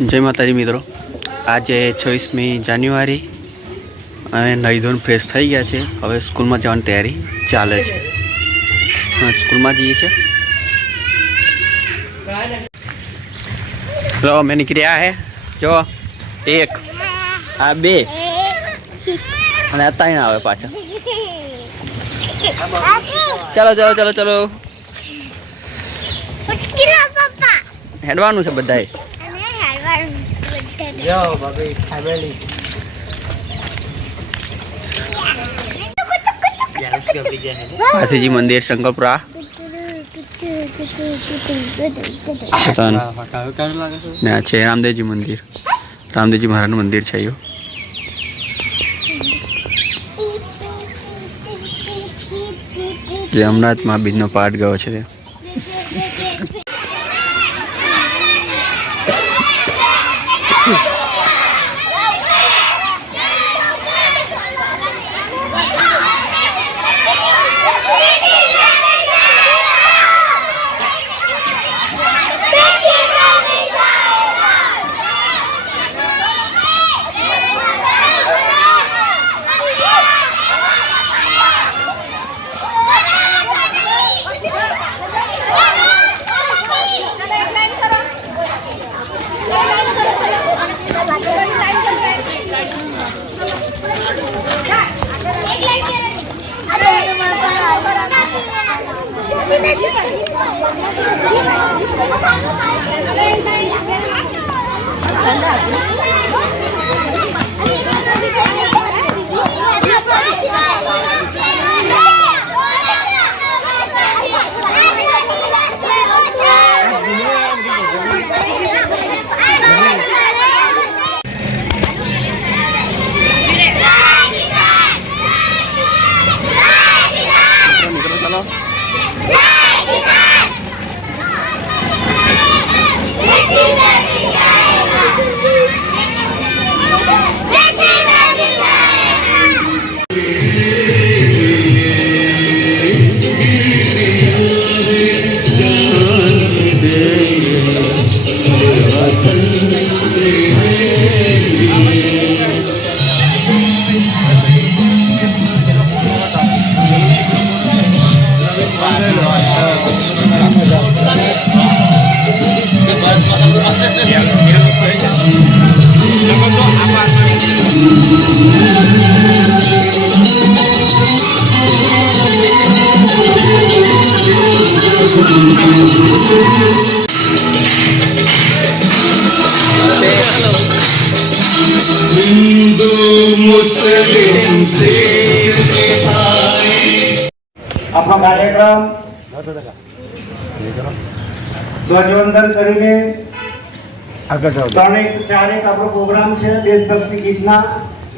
જય માતાજી મિત્રો, આજે 26મી જાન્યુઆરી અને નાહી ધોઈને ફ્રેશ થઈ ગયા છે. હવે સ્કૂલમાં જવાની તૈયારી ચાલે છે. સ્કૂલમાં જઈએ છે. તો અમે નીકળ્યા હે, જો 1 આ 2 અને આ 3 આવે પાછા. ચાલો ચાલો ચાલો ચાલો, હેડવાનું છે બધાએ. કાશીજી મંદિર શંકરપુરા ને આ છે રામદેવજી મંદિર. રામદેવજી મહારાજનું મંદિર છે. જે અમરનાથમાં બીજનો પાઠ ગયો છે. આપણો કાર્યક્રમ ધ્વજવંદન કરીને 3-4 આપણો પ્રોગ્રામ છે દેશભક્તિ ગીતના,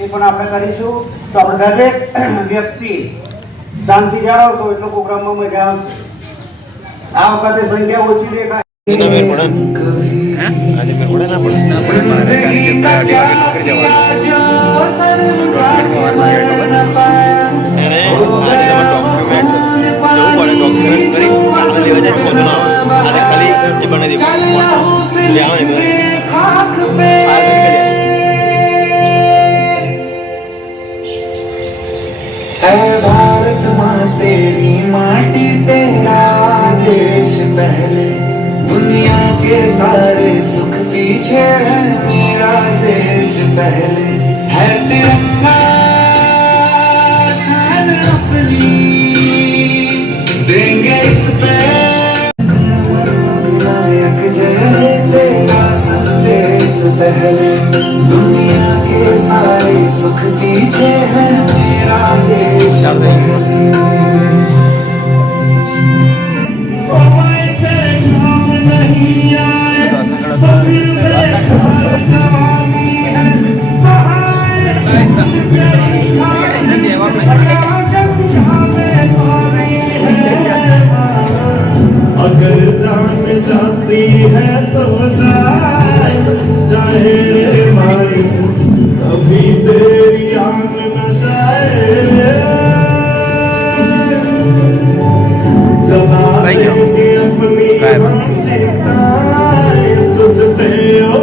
એ પણ આપણે કરીશું. તો આપણે દરેક વ્યક્તિ શાંતિ જાળવશો એટલો પ્રોગ્રામમાં મજા આવશે. આ વખતે સંખ્યા ઓછી દેખાય. भारत माँ तेरी माटी तेरा देश पहले, दुनिया के सारे सुख पीछे है मेरा देश पहले. है तिरंगा शान अपनी देंगे इस पे नायक जय तेरा संदेश पहले, दुनिया के सारे सुख पीछे है मेरा देश पहले. अगर जान जाती है तो जाए रे भाई, कभी तेरी आंख न जाए. जला देगी अपनी हम चिताएं तुझ पे ओ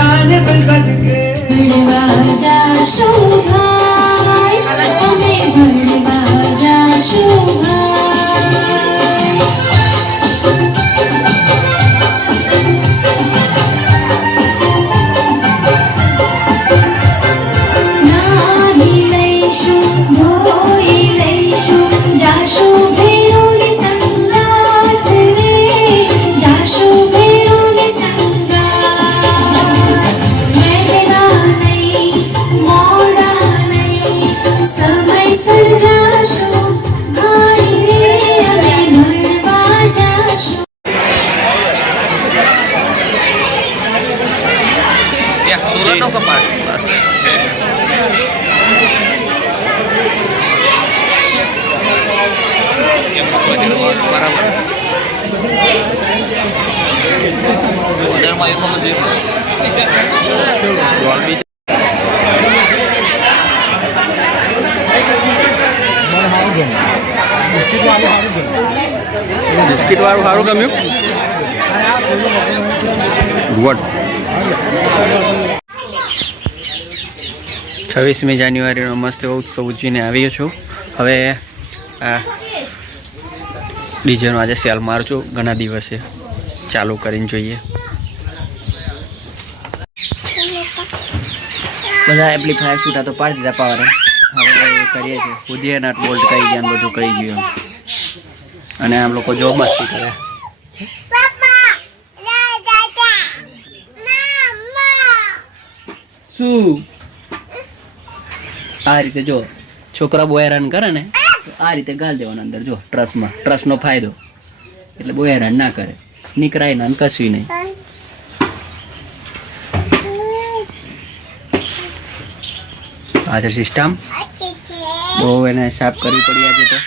जानिब सदके भणवा जाशो भाई અમે ભણવા જાશું ભાઈ નાહી લઈશું ધોઈ લઈશું જાશું ભેરોની સંગાત રે જાશું ભેરોની સંગાત વહેલા નહીં મોડા નહીં સમયસર જાશું ભાઈ રે અમે ભણવા જાશું સુરતનો કપાટ બિસ્કિટ વાળું સારું ગમ્યું વોટ 26મી જાન્યુઆરીનો મસ્ત એવો ઉત્સવ ઉજવીને આવ્યો છું. હવે આ ડીજેનો આજે સેલ મારું છું ઘણા દિવસે ચાલુ કરીને જોઈએ. બધા એમ્પ્લીફાયર છૂટા તો પાડી દીધા પાવર. હવે કરીએ છીએ ખુદીએ નટ બોલ્ટ કહી ગયા ને બધું કહી ગયું અને આમ લોકો જો મસ્તી કરે. શું આ રીતે જો છોકરા બહુ હેરાન કરે ને તો આ રીતે ગાળ દેવાનું અંદર જો ટ્રસ્ટનો ફાયદો એટલે બહુ હેરાન ના કરે નીકળાય ના કશું નહીં. આ છે સિસ્ટમ બહુ એને સાફ કરવી પડી આજે તો